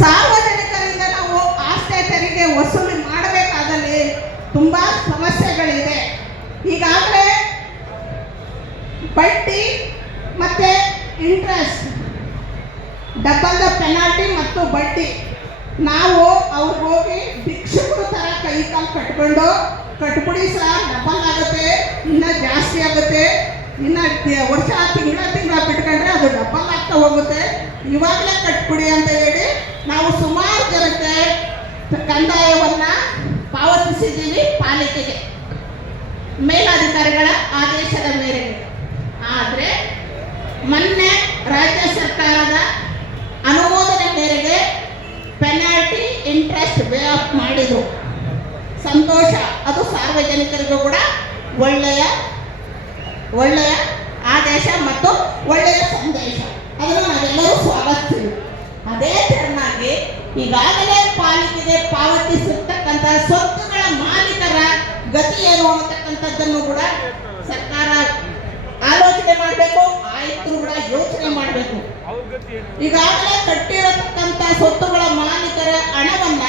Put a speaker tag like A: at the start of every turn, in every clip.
A: ಸಾರ್ವಜನಿಕರಿಂದ ನಾವು ಆಸ್ತಿ ತೆರಿಗೆ ವಸೂಲಿ ಮಾಡಬೇಕಾದಲ್ಲಿ ತುಂಬಾ ಸಮಸ್ಯೆಗಳಿದೆ. ಈಗಾಗಲೇ ಬಡ್ಡಿ ಮತ್ತೆ ಇಂಟ್ರೆಸ್ಟ್ ಡಬಲ್ ದ ಪೆನಾಲ್ಟಿ ಮತ್ತು ಬಡ್ಡಿ. ನಾವು ಅವ್ರಿಗೆ ಹೋಗಿ ಭಿಕ್ಷುಕರು ಥರ ಕೈ ಕಾಲು ಕಟ್ಕೊಂಡು, ಕಟ್ಬಿಡಿ ಸಹ ಡಬಲ್ ಆಗುತ್ತೆ, ಇನ್ನ ಜಾಸ್ತಿ ಆಗುತ್ತೆ, ಇನ್ನ ವರ್ಷ, ತಿಂಗಳ ತಿಂಗಳ ಬಿಟ್ಕೊಂಡ್ರೆ ಅದು ಡಬಲ್ ಆಗ್ತಾ ಹೋಗುತ್ತೆ. ಇವಾಗಲೇ ಕಟ್ಬಿಡಿ ಅಂತ ಹೇಳಿ ನಾವು ಸುಮಾರು ಜನಕ್ಕೆ ಕಂದಾಯವನ್ನ ಪಾವತಿಸಿದ್ದೀವಿ ಪಾಲಿಕೆಗೆ. ಮೇಲಾಧಿಕಾರಿಗಳ ಆದೇಶದ ಮೇರೆಗೆ. ಆದರೆ ಮೊನ್ನೆ ರಾಜ್ಯ ಸರ್ಕಾರದ ಅನುಮೋದನೆ ಮೇರೆಗೆ ಪೆನಾಲ್ಟಿ ಇಂಟ್ರೆಸ್ಟ್ ವೇ ಆಫ್ ಮಾಡಿದರು. ಸಂತೋಷ, ಅದು ಸಾರ್ವಜನಿಕರಿಗೂ ಕೂಡ ಒಳ್ಳೆಯ ಒಳ್ಳೆಯ ಆದೇಶ ಮತ್ತು ಒಳ್ಳೆಯ ಸಂದೇಶ ಅದನ್ನು ನಾವೆಲ್ಲರೂ ಸ್ವಾಗತಿಸ್ತೀವಿ ಅದೇ ತೆರನಾಗಿ ಈಗಾಗಲೇ ಪಾಲಿಕೆಗೆ ಪಾವತಿಸಿರ್ತಕ್ಕಂಥ ಸ್ವತ್ತುಗಳ ಮಾಲೀಕರ ಗತಿ ಏನು ಅನ್ನತಕ್ಕಂಥದ್ದನ್ನು ಕೂಡ ಸರ್ಕಾರ ಆಲೋಚನೆ ಮಾಡಬೇಕು, ಆಯುಕ್ತರು ಕೂಡ ಯೋಚನೆ ಮಾಡಬೇಕು. ಈಗಾಗಲೇ ಕಟ್ಟಿರತಕ್ಕಂಥ ಸ್ವತ್ತುಗಳ ಮಾಲೀಕರ ಹಣವನ್ನ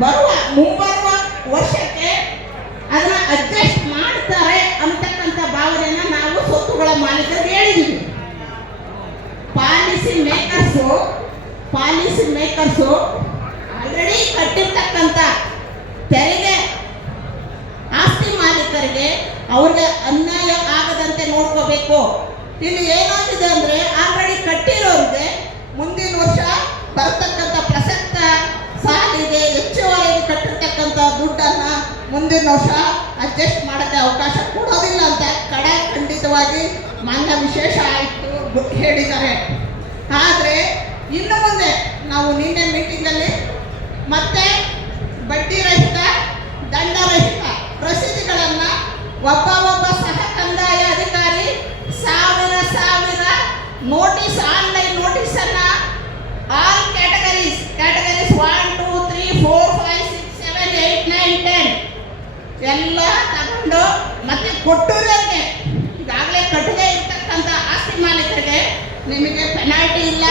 A: ಬರುವ, ಮುಂಬರುವ ವರ್ಷಕ್ಕೆ ಅದನ್ನ ಅಡ್ಜಸ್ಟ್ ಮಾಡ್ತಾರೆ ಅಂತಕ್ಕಂಥ ಭಾವನೆಯನ್ನ ನಾವು ಸ್ವತ್ತುಗಳ ಮಾಲೀಕರಿಗೆ ಹೇಳಿದ್ದೀವಿ policy makers policy makers already ಕಟ್ಟಿರ್ತಕ್ಕಂಥ ತೆರಿಗೆ ಆಸ್ತಿ ಮಾಲೀಕರಿಗೆ ಅವ್ರಿಗೆ ಅನ್ಯಾಯ ಆಗದಂತೆ ನೋಡ್ಕೋಬೇಕು. ಇಲ್ಲಿ ಏನಾಗಿದೆ ಅಂದ್ರೆ ಆಲ್ರೆಡಿ ಕಟ್ಟಿರೋರಿಗೆ ಮುಂದಿನ ವರ್ಷ ಬರ್ತಕ್ಕಂಥ ಪ್ರಸಕ್ತ ಸಾಲಿಗೆ ಹೆಚ್ಚುವರೆಗೆ ಕಟ್ಟಿರ್ತಕ್ಕಂಥ ದುಡ್ಡನ್ನ ಮುಂದಿನ ವರ್ಷ ಅಡ್ಜಸ್ಟ್ ಮಾಡೋಕ್ಕೆ ಅವಕಾಶ ಕೊಡೋದಿಲ್ಲ ಅಂತ ಕಡೆ ಖಂಡಿತವಾಗಿ ಮಾನ್ಯ ವಿಶೇಷ ಆಯಿತು ಹೇಳಿದ್ದಾರೆ. ಆದರೆ ಇನ್ನು ಮುಂದೆ ನಾವು ನಿನ್ನೆ ಮೀಟಿಂಗಲ್ಲಿ ಮತ್ತೆ ಬಡ್ಡಿ ರಹಿತ ದಂಡರಹಿತ ರಸೀದಿಗಳನ್ನು ಒಬ್ಬ ಒಬ್ಬ ಸಹ ಕಂದಾಯ ಅಧಿಕಾರಿ ಸಾವಿರ ಸಾವಿರ notice online ನೋಟಿಸನ್ನು all categories categories one two three four five six seven eight nine ten ಎಲ್ಲ ತಗೊಂಡು ಮತ್ತೆ ಕೊಟ್ಟೂರಿಗೆ ಈಗಾಗಲೇ ಕಟ್ಟದೇ ಇರ್ತಕ್ಕಂಥ ಆಸ್ತಿ ಮಾಲೀಕರಿಗೆ ನಿಮಗೆ ಪೆನಾಲ್ಟಿ ಇಲ್ಲ.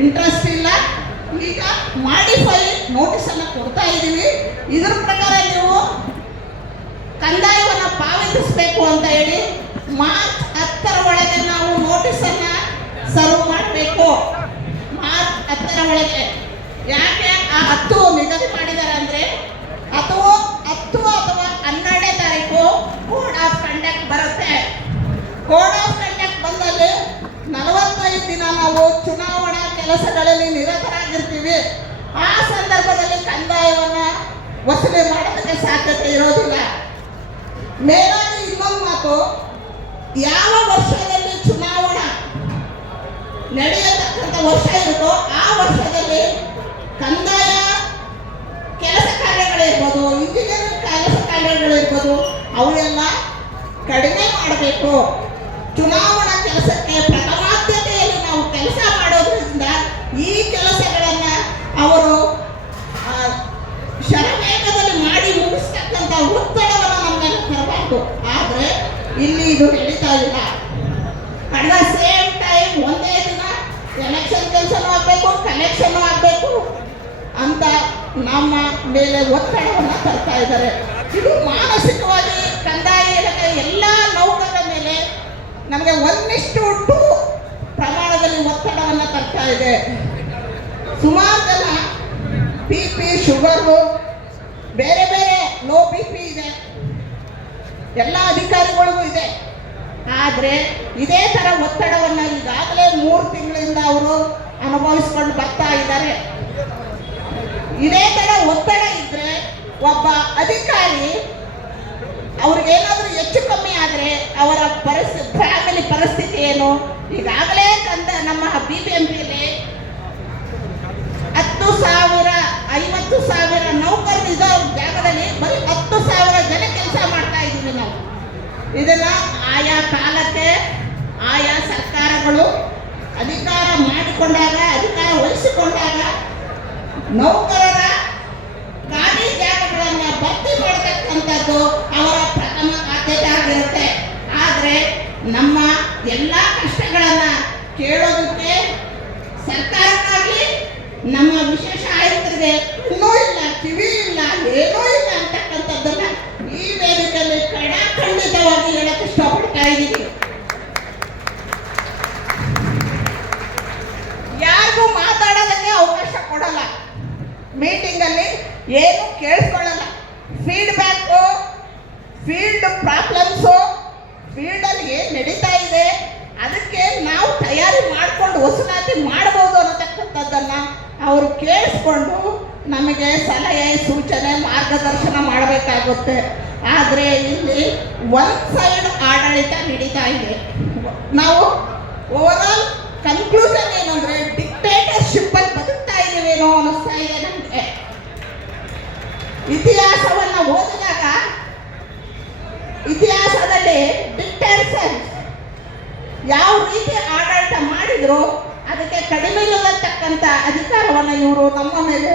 A: ಇಂಟ್ರೆಸ್ಟ್ ಇಲ್ಲ. ಈಗ ಮಾಡಿಫೈ ನೋಟಿಸ್ ಅನ್ನ ಕೊಡ್ತಾ ಇದ್ದೀವಿ ಇದ್ರ ಪ್ರಕಾರ ನೀವು ಕಂದಾಯವನ್ನು ಪಾವತಿಸಬೇಕು ಅಂತ ಹೇಳಿ ಮಾರ್ಚ್ ಹತ್ತರ ಒಳಗೆ ನಾವು ನೋಟಿಸ್ ಅನ್ನ ಸರ್ವ್ ಮಾಡಬೇಕು. ಮಾರ್ಚ್ ಹತ್ತರ ಒಳಗೆ. ಯಾಕೆ ಆ ಹತ್ತು ನಿಗದಿ ಮಾಡಿದ್ದಾರೆ ಅಂದ್ರೆ ಅಥವಾ ಹತ್ತು ಅಥವಾ ಹನ್ನೆರಡನೇ ತಾರೀಕು ಕೋಡ್ ಆಫ್ ಕಂಡಕ್ಟ್ ಬರುತ್ತೆ. ಕೋಡ್ ಆಫ್ ಕಂಡಕ್ಟ್ ಬಂದಲ್ಲಿ ನಲವತ್ತೈದು ದಿನ ನಾವು ಕೆಲಸಗಳಲ್ಲಿ ನಿರತರಾಗಿರ್ತೀವಿ. ಆ ಸಂದರ್ಭದಲ್ಲಿ ಕಂದಾಯವನ್ನ ವಸೂಲಿ ಮಾಡೋದಕ್ಕೆ ಸಾಧ್ಯತೆ ಇರೋದಿಲ್ಲ. ಮೇಲಾಗಿ ಇನ್ನೊಂದು ಮಾತು, ಯಾವ ವರ್ಷದಲ್ಲಿ ಚುನಾವಣಾ ನಡೆಯತಕ್ಕಂಥ ವರ್ಷ ಇರುತ್ತೋ ಆ ವರ್ಷದಲ್ಲಿ ಕಂದಾಯ ಕೆಲಸ ಕಾರ್ಯಗಳಿರ್ಬೋದು ಇಂಜಿನಿಯರಿಂಗ್ ಕೆಲಸ ಕಾರ್ಯಗಳಿರ್ಬೋದು ಅವೆಲ್ಲ ಕಡಿಮೆ ಮಾಡಬೇಕು. ಚುನಾವಣಾ ಕೆಲಸಕ್ಕೆ ಪ್ರಥಮಾದ್ಯತೆಯಲ್ಲಿ ನಾವು ಕೆಲಸ ಮಾಡೋದ್ರಿಂದ ಈ ಕೆಲಸಗಳನ್ನ ಅವರು ಆ, ಶರವೇಗದಲ್ಲಿ ಮಾಡಿ ಮುಗಿಸ್ತಕ್ಕಂಥ ಒತ್ತಡವನ್ನು ನಮ್ಮ ಮೇಲೆ ತರಬಾರ್ದು ಆದರೆ ಇಲ್ಲಿ ಇದು ನಡೀತಾ ಇಲ್ಲ. ಅಟ್ ದ ಸೇಮ್ ಟೈಮ್ ಒಂದೇ ದಿನ ಎಲೆಕ್ಷನ್ ಕೆಲಸನೂ ಆಗಬೇಕು ಕನೆಕ್ಷನ್ ಆಗಬೇಕು ಅಂತ ನಮ್ಮ ಮೇಲೆ ಒತ್ತಡವನ್ನು ತರ್ತಾ ಇದ್ದಾರೆ. ಇದು ಮಾನಸಿಕವಾಗಿ ಕಂದಾಯ ಇಲಾಖೆ ಎಲ್ಲ ನೌಕರರ ಮೇಲೆ ನಮಗೆ ಒಂದಿಷ್ಟು ಟು ಪ್ರಮಾಣದಲ್ಲಿ ಒತ್ತಡವನ್ನು ತರ್ತಾ ಇದೆ. ಸುಮಾರು ಜನ ಬಿ ಪಿ ಶುಗರು ಬೇರೆ ಬೇರೆ ಲೋ ಬಿ ಪಿ ಇದೆ. ಎಲ್ಲ ಅಧಿಕಾರಿಗಳಿಗೂ ಇದೆ. ಆದರೆ ಇದೇ ಥರ ಒತ್ತಡವನ್ನು ಈಗಾಗಲೇ ಮೂರು ತಿಂಗಳಿಂದ ಅವರು ಅನುಭವಿಸ್ಕೊಂಡು ಬರ್ತಾ ಇದ್ದಾರೆ. ಇದೇ ಥರ ಒತ್ತಡ ಇದ್ರೆ ಒಬ್ಬ ಅಧಿಕಾರಿ ಅವ್ರಿಗೇನಾದ್ರೂ ಹೆಚ್ಚು ಕಮ್ಮಿ ಆದರೆ ಅವರ ಪರಿಸ್ಥಿತಿ ಫ್ಯಾಮಿಲಿ ಪರಿಸ್ಥಿತಿ ಏನು? ಈಗಾಗಲೇ ಕಂದ ನಮ್ಮ ಬಿ ಬಿ ಎಂ ಪಿಯಲ್ಲಿ ಮಾಡಿಕೊಂಡಾಗ ಅಧಿಕಾರ ವಹಿಸಿಕೊಂಡಾಗ ನೌಕರರ ಖಾಲಿ ಜಾಗಗಳನ್ನ ಭರ್ತಿ ಮಾಡತಕ್ಕಂಥದ್ದು ಅವರ ಪ್ರಥಮ ಆದ್ಯತೆ ಆಗಿರುತ್ತೆ ಆದರೆ ನಮ್ಮ ಎಲ್ಲ ಕಷ್ಟಗಳನ್ನ ಕೇಳೋದಕ್ಕೆ ಸರ್ಕಾರಕ್ಕಾಗಿ ನಮ್ಮ ವಿಶೇಷ ಆಯುಕ್ತರಿಗೆ ಇನ್ನೂ ಇಲ್ಲ, ಕಿವಿ ಇಲ್ಲ, ಏನೂ ಏನು ಕೇಳಿಸ್ಕೊಳ್ಳಲ್ಲ. ಫೀಡ್ಬ್ಯಾಕು ಫೀಲ್ಡ್ ಪ್ರಾಬ್ಲಮ್ಸು ಫೀಲ್ಡಲ್ಲಿ ಏನು ನಡೀತಾ ಇದೆ, ಅದಕ್ಕೆ ನಾವು ತಯಾರಿ ಮಾಡಿಕೊಂಡು ಹೊಸನಾತಿ ಮಾಡ್ಬೋದು ಅನ್ನತಕ್ಕಂಥದ್ದನ್ನು ಅವರು ಕೇಳಿಸ್ಕೊಂಡು ನಮಗೆ ಸಲಹೆ, ಸೂಚನೆ, ಮಾರ್ಗದರ್ಶನ ಮಾಡಬೇಕಾಗುತ್ತೆ. ಆದರೆ ಇಲ್ಲಿ ಒನ್ ಸೈಡ್ ಆಡಳಿತ ನಡೀತಾ ಇದೆ. ನಾವು ಓವರಾಲ್ ಇತಿಹಾಸವನ್ನ ಓದಿದಾಗ ಇತಿಹಾಸದಲ್ಲಿ ಡಿಕ್ಟೇಟರ್ಸ್ ಯಾವ ರೀತಿ ಆಡಳಿತ ಮಾಡಿದ್ರು, ಅದಕ್ಕೆ ಕಡಿಮೆ ಇಲ್ಲತಕ್ಕಂಥ ಅಧಿಕಾರವನ್ನು ಇವರು ನಮ್ಮ ಮೇಲೆ